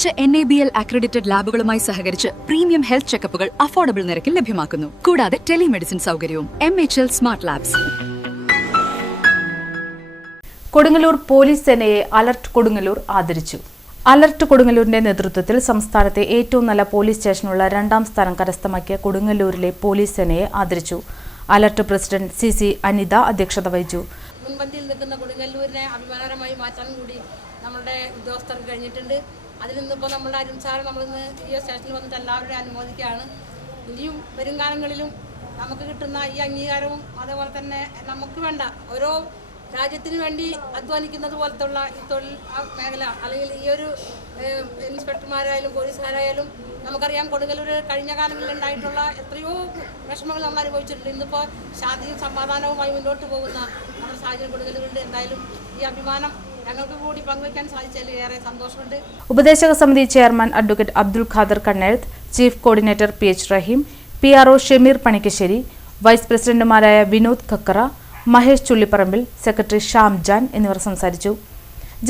മികച്ച NABL accredited ലാബുകളുമായി സഹകരിച്ച് premium health ചെക്കപ്പുകൾ affordable നിരക്കിൽ ലഭ്യമാക്കുന്നു. കൂടാതെ ടെലിമെഡിസിൻ സൗകര്യവും. MHL smart labs. Kodungallur police സേനയെ അലർട്ട് കൊടുങ്ങല്ലൂർ ആദരിച്ചു. അലർട്ട് കൊടുങ്ങല്ലൂരിന്റെ നേതൃത്വത്തിൽ സംസ്ഥാനത്തെ ഏറ്റവും നല്ല പോലീസ് സ്റ്റേഷനുള്ള 2ാം സ്ഥാനം കരസ്ഥമാക്കിയ കൊടുങ്ങല്ലൂരിലെ പോലീസ് സേനയെ ആദരിച്ചു. അലർട്ട് പ്രസിഡന്റ് CC അനിത അധ്യക്ഷത വഹിച്ചു. മുൻപന്തിയിൽ നിൽക്കുന്ന കൊടുങ്ങല്ലൂരിനെ അഭിമാനകരമായി മാറ്റാൻ കൂടി നമ്മുടെ ഉദ്യോഗസ്ഥർക്ക് കഴിഞ്ഞിട്ടുണ്ട്. അതിൽ നിന്നിപ്പോൾ നമ്മുടെ അരുൺസാറ് നമ്മളിന്ന് ഈ സ്റ്റേഷനിൽ വന്നിട്ട് എല്ലാവരുടെയും അനുമോദിക്കുകയാണ്. ഇനിയും വരും കാലങ്ങളിലും നമുക്ക് കിട്ടുന്ന ഈ അംഗീകാരവും അതേപോലെ തന്നെ നമുക്ക് വേണ്ട ഓരോ രാജ്യത്തിന് വേണ്ടി അധ്വാനിക്കുന്നത് പോലത്തുള്ള ഈ തൊഴിൽ മേഖല അല്ലെങ്കിൽ ഈ ഒരു ഇൻസ്പെക്ടർമാരായാലും പോലീസുകാരായാലും നമുക്കറിയാം കൊടുങ്ങല്ലൂർ കഴിഞ്ഞ കാലങ്ങളിൽ ഉണ്ടായിട്ടുള്ള എത്രയോ വിഷമങ്ങൾ നമ്മൾ അനുഭവിച്ചിട്ടുണ്ട്. ഇന്നിപ്പോൾ ശാന്തിയും സമാധാനവുമായി മുന്നോട്ട് പോകുന്ന നമ്മുടെ സാഹചര്യം കൊടുങ്ങല്ലൂരിൻ്റെ. എന്തായാലും ഈ അഭിമാനം ഞങ്ങൾക്ക് കൂടി പങ്കുവയ്ക്കാൻ സാധിച്ചതിൽ ഏറെ സന്തോഷമുണ്ട്. ഉപദേശക സമിതി chairman advocate Abdul Khader Kannezhuthu, chief coordinator PH Rahim, PRO Shameer Panikkassery, vice പ്രസിഡന്റുമാരായ വിനോദ് ഖക്കറ, മഹേഷ് ചുള്ളിപ്പറമ്പിൽ, സെക്രട്ടറി ഷാം ജാൻ എന്നിവർ സംസാരിച്ചു.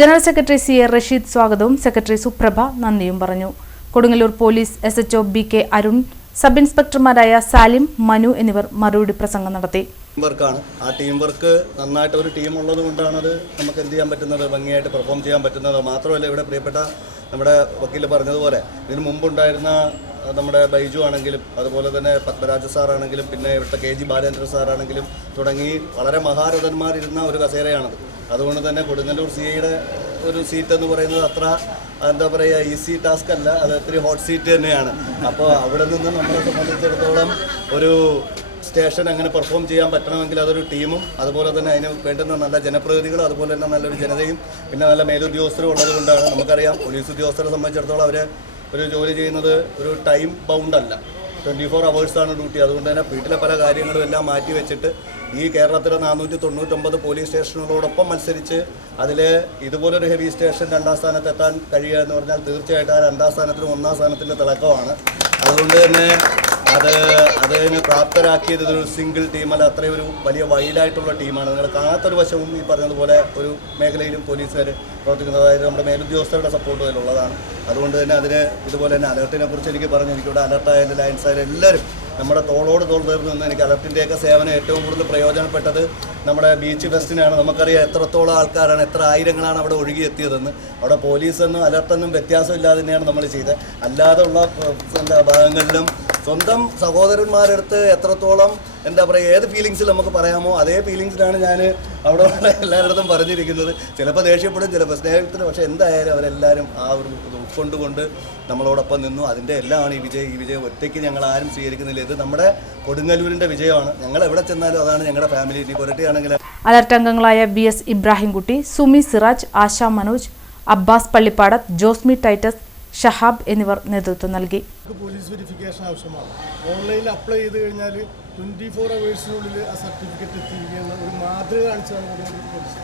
ജനറൽ സെക്രട്ടറി CA റഷീദ് സ്വാഗതവും സെക്രട്ടറി സുപ്രഭ നന്ദിയും പറഞ്ഞു. Kodungallur police SHO BK Arun, sub ഇൻസ്പെക്ടർമാരായ സാലിം, മനു എന്നിവർ മറുപടി പ്രസംഗം നടത്തി. വർക്കാണ്. ആ ടീം വർക്ക് നന്നായിട്ട് ഒരു ടീം ഉള്ളത് കൊണ്ടാണത് നമുക്ക് എന്ത് ചെയ്യാൻ പറ്റുന്നത്, ഭംഗിയായിട്ട് പെർഫോം ചെയ്യാൻ പറ്റുന്നത്. മാത്രമല്ല ഇവിടെ പ്രിയപ്പെട്ട നമ്മുടെ വക്കീൽ പറഞ്ഞതുപോലെ ഇതിനു മുമ്പുണ്ടായിരുന്ന നമ്മുടെ ബൈജു ആണെങ്കിലും അതുപോലെ തന്നെ പത്മരാജ സാറാണെങ്കിലും പിന്നെ ഇവിടുത്തെ KG ബാലേന്ദ്രൻ സാറാണെങ്കിലും തുടങ്ങി വളരെ മഹാരഥന്മാരിരുന്ന ഒരു കസേരയാണത്. അതുകൊണ്ട് തന്നെ കൊടുങ്ങല്ലൂർ CIയുടെ ഒരു സീറ്റ് എന്ന് പറയുന്നത് അത്ര എന്താ പറയുക ഈസി ടാസ്ക് അല്ല, അത് ഒത്തിരി ഹോട്ട് സീറ്റ് തന്നെയാണ്. അപ്പോൾ അവിടെ നിന്ന് നമ്മളെ സംബന്ധിച്ചിടത്തോളം ഒരു സ്റ്റേഷൻ അങ്ങനെ പെർഫോം ചെയ്യാൻ പറ്റണമെങ്കിൽ അതൊരു ടീമും അതുപോലെ തന്നെ അതിന് വേണ്ടുന്ന നല്ല ജനപ്രതിനിധികളും അതുപോലെ തന്നെ നല്ലൊരു ജനതയും പിന്നെ നല്ല മേലുദ്യോഗസ്ഥരും ഉള്ളത് കൊണ്ടാണ്. നമുക്കറിയാം പോലീസ് ഉദ്യോഗസ്ഥരെ സംബന്ധിച്ചിടത്തോളം അവർ ഒരു ജോലി ചെയ്യുന്നത് ഒരു ടൈം ബൗണ്ടല്ല, 24 hours ഡ്യൂട്ടി. അതുകൊണ്ട് തന്നെ വീട്ടിലെ പല കാര്യങ്ങളും എല്ലാം മാറ്റി വെച്ചിട്ട് ഈ കേരളത്തിലെ 499 പോലീസ് സ്റ്റേഷനുകളോടൊപ്പം മത്സരിച്ച് അതിൽ ഇതുപോലൊരു ഹെവി സ്റ്റേഷൻ 2ാം സ്ഥാനത്ത് എത്താൻ കഴിയുക എന്ന് പറഞ്ഞാൽ തീർച്ചയായിട്ടും ആ 2ാം സ്ഥാനത്തിനും 1ാം സ്ഥാനത്തിൻ്റെ തിളക്കമാണ്. അതുകൊണ്ട് തന്നെ അതിന് പ്രാപ്തരാക്കിയത് ഒരു സിംഗിൾ ടീമല്ല, അത്രയും ഒരു വലിയ വൈഡായിട്ടുള്ള ടീമാണ്. നിങ്ങൾ കാണാത്തൊരു വശവും ഈ പറഞ്ഞതുപോലെ ഒരു മേഖലയിലും പോലീസുകാർ പ്രവർത്തിക്കുന്നത്, അതായത് നമ്മുടെ മേലുദ്യോഗസ്ഥരുടെ സപ്പോർട്ട് അതിലുള്ളതാണ്. അതുകൊണ്ട് തന്നെ അതിന് ഇതുപോലെ തന്നെ അലർട്ടിനെ കുറിച്ച് എനിക്ക് പറഞ്ഞു, എനിക്കിവിടെ അലർട്ടായാലും ലയൻസ് ആയാലും എല്ലാവരും നമ്മുടെ തോളോട് തോൾ ചേർന്ന് നിന്ന് എനിക്ക് അലർട്ടിൻ്റെയൊക്കെ സേവനം ഏറ്റവും കൂടുതൽ പ്രയോജനപ്പെട്ടത് നമ്മുടെ ബീച്ച് ഫെസ്റ്റിനാണ്. നമുക്കറിയാം എത്രത്തോളം ആൾക്കാരാണ്, എത്ര ആയിരങ്ങളാണ് അവിടെ ഒഴുകിയെത്തിയതെന്ന്. അവിടെ പോലീസെന്നും അലർട്ടെന്നും വ്യത്യാസമില്ലാതെ തന്നെയാണ് നമ്മൾ ചെയ്തത്. അല്ലാതെ ഉള്ള ഭാഗങ്ങളിലും സ്വന്തം സഹോദരന്മാരെടുത്ത് എത്രത്തോളം എന്താ പറയുക ഏത് ഫീലിങ്സിൽ നമുക്ക് പറയാമോ അതേ ഫീലിങ്സിലാണ് ഞാൻ അവിടെ എല്ലാവരുടെ പറഞ്ഞിരിക്കുന്നത്. ചിലപ്പോൾ ദേഷ്യപ്പെടും, ചിലപ്പോൾ സ്നേഹത്തിന്, പക്ഷേ എന്തായാലും അവരെല്ലാവരും ആ ഒരു ഉൾക്കൊണ്ടുകൊണ്ട് നമ്മളോടൊപ്പം നിന്നു. അതിൻ്റെ എല്ലാമാണ് ഈ വിജയം ഒറ്റയ്ക്ക് ഞങ്ങൾ ആരും സ്വീകരിക്കുന്നില്ല. ഇത് നമ്മുടെ കൊടുങ്ങല്ലൂരിൻ്റെ വിജയമാണ്. ഞങ്ങൾ എവിടെ ചെന്നാലും അതാണ് ഞങ്ങളുടെ ഫാമിലി. ഇനി കൊരട്ടിയാണെങ്കിൽ അലർട്ട് അംഗങ്ങളായ BS ഇബ്രാഹിംകുട്ടി, സുമി സിറാജ്, ആശ മനോജ്, അബ്ബാസ് പള്ളിപ്പാടത്ത്, ജോസ്മി ടൈറ്റസ്, ഷഹാബ് എന്നിവർ നേതൃത്വം നൽകി. പോലീസ് വെരിഫിക്കേഷൻ ആവശ്യമാണ്. ഓൺലൈനിൽ അപ്ലൈ ചെയ്ത് കഴിഞ്ഞാൽ 24 hours ആ സർട്ടിഫിക്കറ്റ് എത്തിയിരിക്കുന്ന ഒരു മാതൃക കാണിച്ചതാണ് പോലീസ്.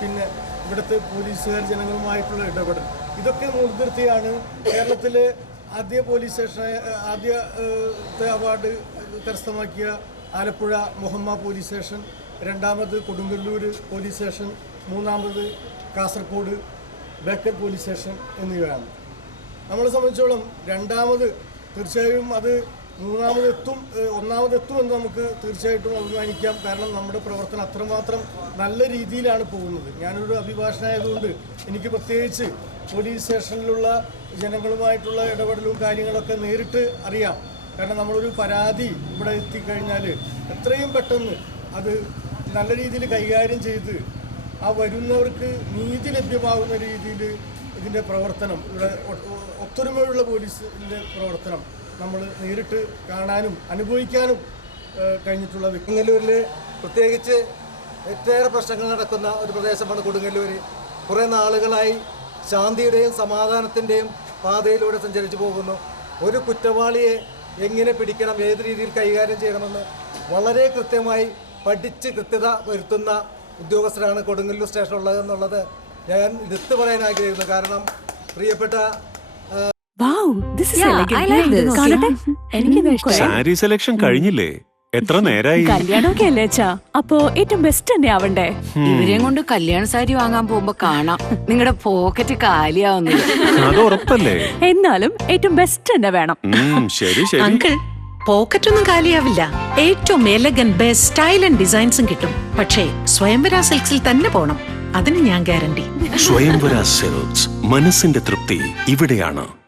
പിന്നെ ഇവിടുത്തെ പോലീസുകാർ ജനങ്ങളുമായിട്ടുള്ള ഇടപെടൽ, ഇതൊക്കെ മുൻനിർത്തിയാണ് കേരളത്തിലെ ആദ്യ പോലീസ് സ്റ്റേഷൻ ആദ്യത്തെ അവാർഡ് കരസ്ഥമാക്കിയ ആലപ്പുഴ മുഹമ്മ പോലീസ് സ്റ്റേഷൻ, 2ാമത് കൊടുങ്ങല്ലൂർ പോലീസ് സ്റ്റേഷൻ, 3ാമത് കാസർഗോഡ് ബേക്കൽ പോലീസ് സ്റ്റേഷൻ എന്നിവയാണ്. നമ്മളെ സംബന്ധിച്ചോളം 2ാമത് തീർച്ചയായും അത് 3ാമതെത്തും 1ാമതെത്തുമെന്ന് നമുക്ക് തീർച്ചയായിട്ടും അഭിമാനിക്കാം. കാരണം നമ്മുടെ പ്രവർത്തനം അത്രമാത്രം നല്ല രീതിയിലാണ് പോകുന്നത്. ഞാനൊരു അഭിഭാഷകനായതുകൊണ്ട് എനിക്ക് പ്രത്യേകിച്ച് പോലീസ് സ്റ്റേഷനിലുള്ള ജനങ്ങളുമായിട്ടുള്ള ഇടപെടലും കാര്യങ്ങളൊക്കെ നേരിട്ട് അറിയാം. കാരണം നമ്മളൊരു പരാതി ഇവിടെ എത്തിക്കഴിഞ്ഞാൽ എത്രയും പെട്ടെന്ന് അത് നല്ല രീതിയിൽ കൈകാര്യം ചെയ്ത് ആ വരുന്നവർക്ക് നീതി ലഭ്യമാകുന്ന രീതിയിൽ ഇതിൻ്റെ പ്രവർത്തനം, ഇവിടെ ഒത്തൊരുമയുള്ള പോലീസിൻ്റെ പ്രവർത്തനം നമ്മൾ നേരിട്ട് കാണാനും അനുഭവിക്കാനും കഴിഞ്ഞിട്ടുള്ള കൊടുങ്ങല്ലൂരിൽ പ്രത്യേകിച്ച് ഒട്ടേറെ പ്രശ്നങ്ങൾ നടക്കുന്ന ഒരു പ്രദേശമാണ് കൊടുങ്ങല്ലൂർ. കുറേ നാളുകളായി ശാന്തിയുടെയും സമാധാനത്തിൻ്റെയും പാതയിലൂടെ സഞ്ചരിച്ചു പോകുന്നു. ഒരു കുറ്റവാളിയെ എങ്ങനെ പിടിക്കണം, ഏത് രീതിയിൽ കൈകാര്യം ചെയ്യണമെന്ന് വളരെ കൃത്യമായി പഠിച്ച് കൃത്യത വരുത്തുന്ന ഉദ്യോഗസ്ഥരാണ് കൊടുങ്ങല്ലൂർ സ്റ്റേഷനുള്ളത് എന്നുള്ളത് ഞാൻ എടുത്തു പറയാൻ ആഗ്രഹിക്കുന്നു. കാരണം പ്രിയപ്പെട്ട സാരി സെലക്ഷൻ കഴിഞ്ഞില്ലേ? എത്ര നേരായി? കല്യാണമൊക്കെ അല്ലേ അച്ഛാ, അപ്പോ ഏറ്റവും ബെസ്റ്റ് തന്നെ ആവണ്ടേ? ഇവരെയും കൊണ്ട് കല്യാണ സാരി വാങ്ങാൻ പോകുമ്പോ കാണാം നിങ്ങളുടെ പോക്കറ്റ് കാലിയാവുന്നില്ല. അത് ഉറപ്പല്ലേ? എന്നാലും ഏറ്റവും ബെസ്റ്റ് തന്നെ വേണം. ശരി ശരി. അങ്കിൾ, പോക്കറ്റ് ഒന്നും കാലിയാവില്ല. ഏറ്റവും എലഗൻ ബെസ്റ്റ് സ്റ്റൈൽ ആൻഡ് ഡിസൈൻസും കിട്ടും. പക്ഷേ സ്വയംവര സിൽക്സിൽ തന്നെ പോണം, അതിന് ഞാൻ ഗ്യാരണ്ടി. സ്വയംവര സിൽക്സ്, മനസ്സിന്റെ തൃപ്തി ഇവിടെയാണ്.